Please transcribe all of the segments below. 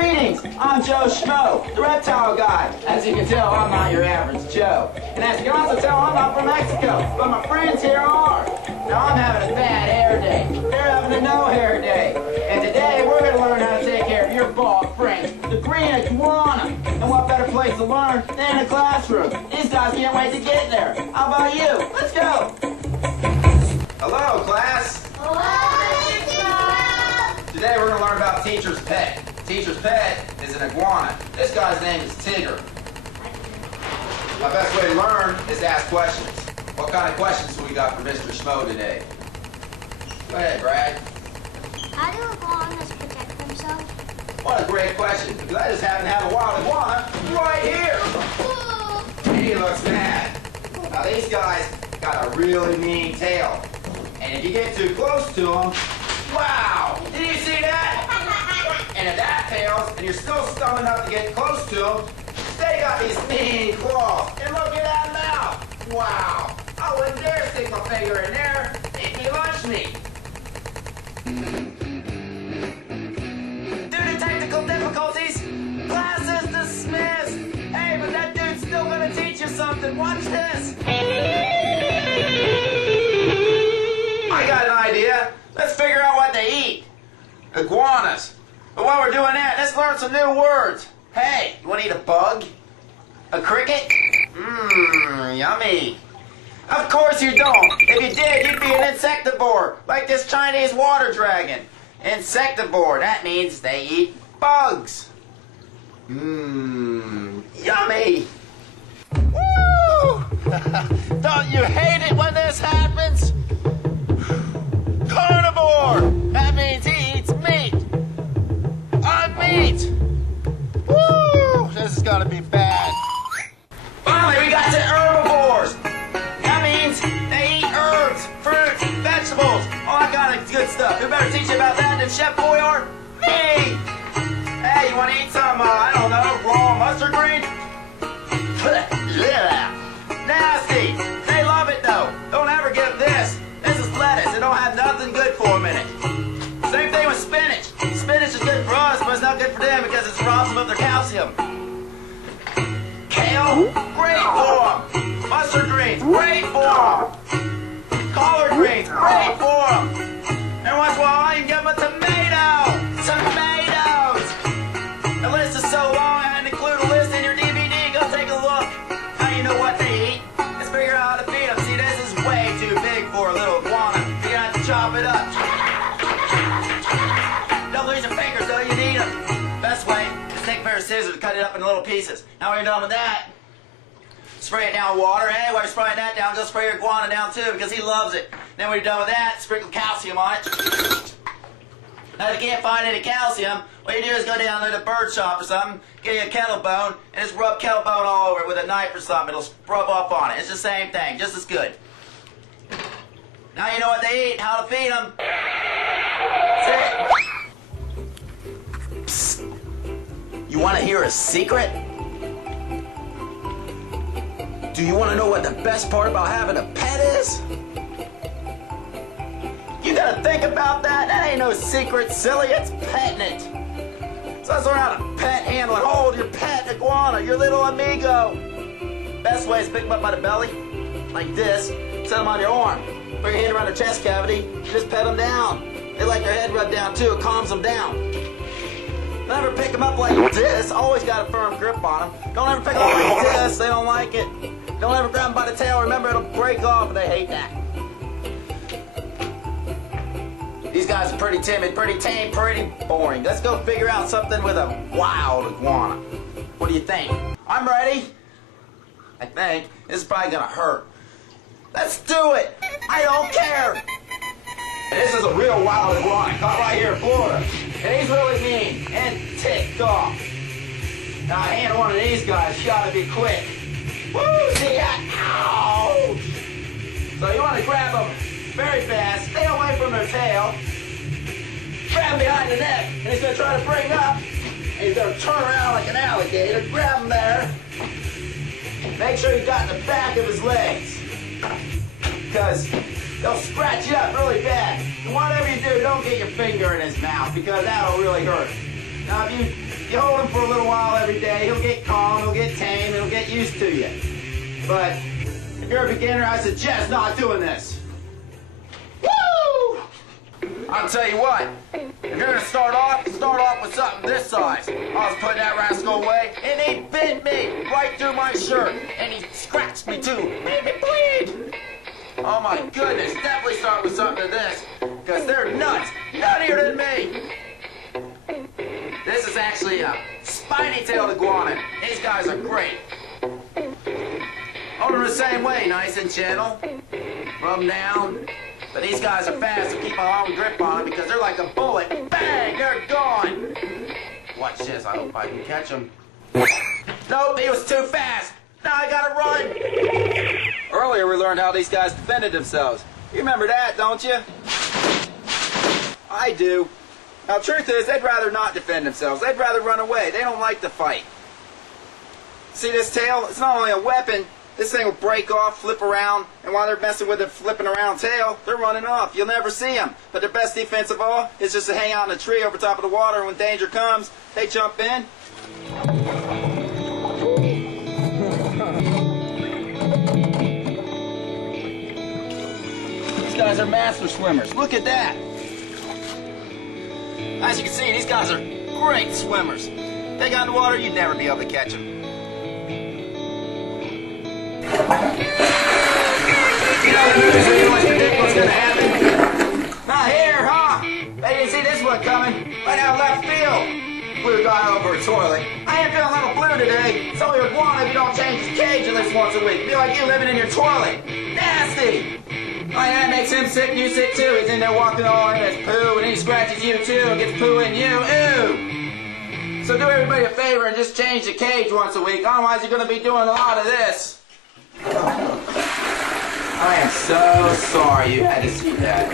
Greetings, I'm Joe Schmo, the reptile guy. As you can tell, I'm not your average Joe. And as you can also tell, I'm not from Mexico, but my friends here are. Now I'm having a bad hair day. They're having a no hair day. And today we're going to learn how to take care of your bald friends, the green iguana. And what better place to learn than in a classroom? These guys can't wait to get there. How about you? Let's go. Hello, class. Today we're going to learn about teacher's pet. Teacher's pet is an iguana. This guy's name is Tigger. My best way to learn is to ask questions. What kind of questions do we got for Mr. Schmo today? Go ahead, Brad. How do iguanas protect themselves? What a great question, because I just happen to have a wild iguana right here. And he looks mad. Now these guys got a really mean tail. And if you get too close to them, wow! Did you see that? And if that fails, and you're still dumb enough to get close to them, they got these mean claws. And look at that mouth! Wow! I wouldn't dare stick my finger in there. It'd be lunch meat. Due to technical difficulties, class is dismissed. Hey, but that dude's still gonna teach you something. Watch this. I got an idea. Let's figure out what they eat. Iguanas. But while we're doing that, let's learn some new words. Hey, you want to eat a bug? A cricket? Mmm, yummy. Of course you don't. If you did, you'd be an insectivore, like this Chinese water dragon. Insectivore, that means they eat bugs. Mmm, yummy. Woo! Don't you hate it when this happens? Carnivore! That means he eats meat. On meat. Woo! This is gonna be bad. Finally, we got to herbivores. That means they eat herbs, fruit, vegetables, all that kind of good stuff. Who better teach you about that than Chef Boyard? Me! Hey, you want to eat some, I don't know, raw mustard green? Nasty! They love it though. Don't ever give this. This is lettuce. It don't have nothing good for them in it. Same thing with spinach. Spinach is good for us, but it's not good for them because it robs them of their calcium. Kale, great for them. Mustard greens, great for them. Collard greens, great for them. Every once in a while, you can give them a tomato. Tomatoes. The list is so long, I had to include a list in your DVD. Go take a look. Now you know what they eat. Let's figure out how to feed them. See, this is way too big for a little iguana. You're gonna have to chop it up. Don't lose your fingers, though. You need them. Best way is take a pair of scissors and cut it up in little pieces. Now when you're done with that, spray it down with water. Hey, while you're spraying that down, go spray your iguana down too because he loves it. Then when you're done with that, sprinkle calcium on it. Now if you can't find any calcium, what you do is go down to the bird shop or something, get you a kettle bone, and just rub kettle bone all over it with a knife or something. It'll rub off on it. It's the same thing, just as good. Now you know what they eat, how to feed them. That's it. Psst. You want to hear a secret? Do you want to know what the best part about having a pet is? You gotta think about that. That ain't no secret, silly. It's petting it. So let's learn how to pet handle it. Hold your pet iguana, your little amigo. Best way is pick them up by the belly, like this. Set them on your arm. Put your hand around their chest cavity. Just pet them down. They like their head rubbed down too. It calms them down. Don't ever pick them up like this. Always got a firm grip on them. Don't ever pick them up like this. They don't like it. Don't ever grab them by the tail. Remember, it'll break off and they hate that. These guys are pretty timid, pretty tame, pretty boring. Let's go figure out something with a wild iguana. What do you think? I'm ready. I think. This is probably gonna hurt. Let's do it. I don't care. This is a real wild iguana caught right here in Florida. And he's really mean and ticked off. Now, I hand one of these guys, you gotta be quick. Woo, see that? Ouch! So you want to grab them very fast, stay away from their tail, grab them behind the neck, and he's going to try to bring up, and he's going to turn around like an alligator, grab him there, make sure you got the back of his legs, because they'll scratch you up really bad. And whatever you do, don't get your finger in his mouth, because that'll really hurt. Now, if you hold him for a little while every day, he'll get calm, he'll get tame, he'll get used to you. But if you're a beginner, I suggest not doing this. Woo! I'll tell you what, if you're gonna start off with something this size. I was putting that rascal away, and he bit me right through my shirt, and he scratched me too, made me bleed. Oh my goodness, definitely start with something to this, because they're nuts, nuttier than me. This is actually a spiny-tailed iguana. These guys are great. Hold them the same way, nice and gentle. Rub them down. But these guys are fast, so keep a long grip on them because they're like a bullet. Bang! They're gone! Watch this, I hope I can catch them. Nope, he was too fast. Now I gotta run. Earlier we learned how these guys defended themselves. You remember that, don't you? I do. Now, the truth is, they'd rather not defend themselves. They'd rather run away. They don't like to fight. See this tail? It's not only a weapon. This thing will break off, flip around, and while they're messing with their flipping around tail, they're running off. You'll never see them. But their best defense of all is just to hang out in a tree over top of the water, and when danger comes, they jump in. These guys are master swimmers. Look at that. As you can see, these guys are great swimmers. If they got in the water, you'd never be able to catch them. You know what's ridiculous gonna happen? Not here, huh? They didn't see this one coming. Right out of left field. Blue guy over a toilet. I ain't feeling a little blue today. So you're iguana if you don't change his cage at least once a week. Be like you living in your toilet. Nasty! Oh, yeah, that makes him sick and you sick too. He's in there walking all in his poo and he scratches you too and gets poo in you. Ew! So do everybody a favor and just change the cage once a week. Otherwise you're going to be doing a lot of this. I am so sorry you had to see that.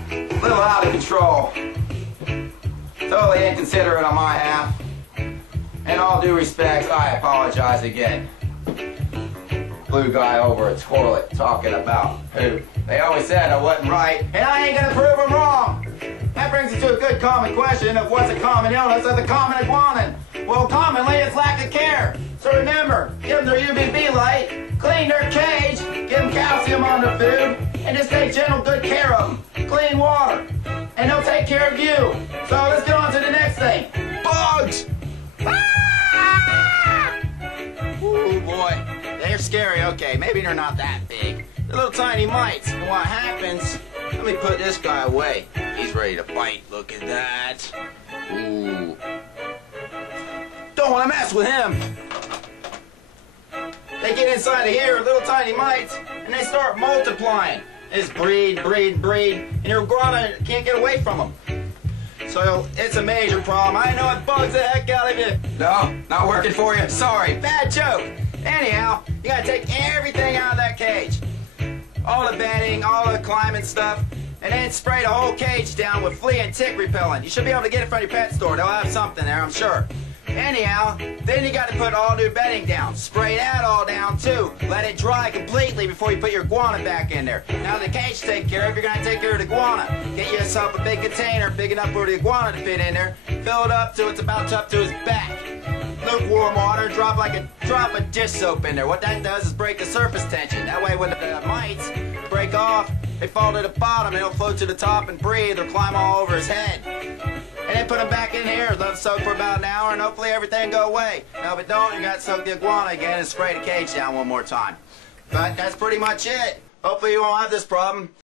A little out of control. Totally inconsiderate on my half. In all due respect, I apologize again. Blue guy over a toilet talking about poop. They always said I wasn't right, and I ain't gonna prove them wrong. That brings us to a good common question of what's a common illness of the common iguanan. Well, commonly it's lack of care. So remember, give them their UVB light, clean their cage, give them calcium on their food, and just take general good care of them. Clean water, and they'll take care of you. So let's get on to the next thing. Bugs! Ah! Ooh, boy. They're scary, okay. Maybe they're not that big. They're little tiny mites. And what happens, let me put this guy away. He's ready to bite. Look at that. Ooh. Don't want to mess with him. They get inside of here, little tiny mites, and they start multiplying. They just breed, and your iguana can't get away from them. So it's a major problem. I know it bugs the heck out of you. No, not working for you. Sorry, bad joke. Anyhow, you gotta take everything out of that cage. All the bedding, all the climbing stuff, and then spray the whole cage down with flea and tick repellent. You should be able to get it from your pet store. They'll have something there, I'm sure. Anyhow, then you gotta put all new bedding down. Spray that all down too. Let it dry completely before you put your iguana back in there. Now the cage to take care of, you're gonna take care of the iguana. Get yourself a big container big enough for the iguana to fit in there. Fill it up till it's about up to his back. Lukewarm water, drop a dish soap in there. What that does is break the surface tension. That way when the mites break off, they fall to the bottom and it'll float to the top and breathe or climb all over his head. And then put them back in here, let them soak for about an hour, and hopefully everything go away. Now if it don't, you got to soak the iguana again and spray the cage down one more time. But that's pretty much it. Hopefully you won't have this problem.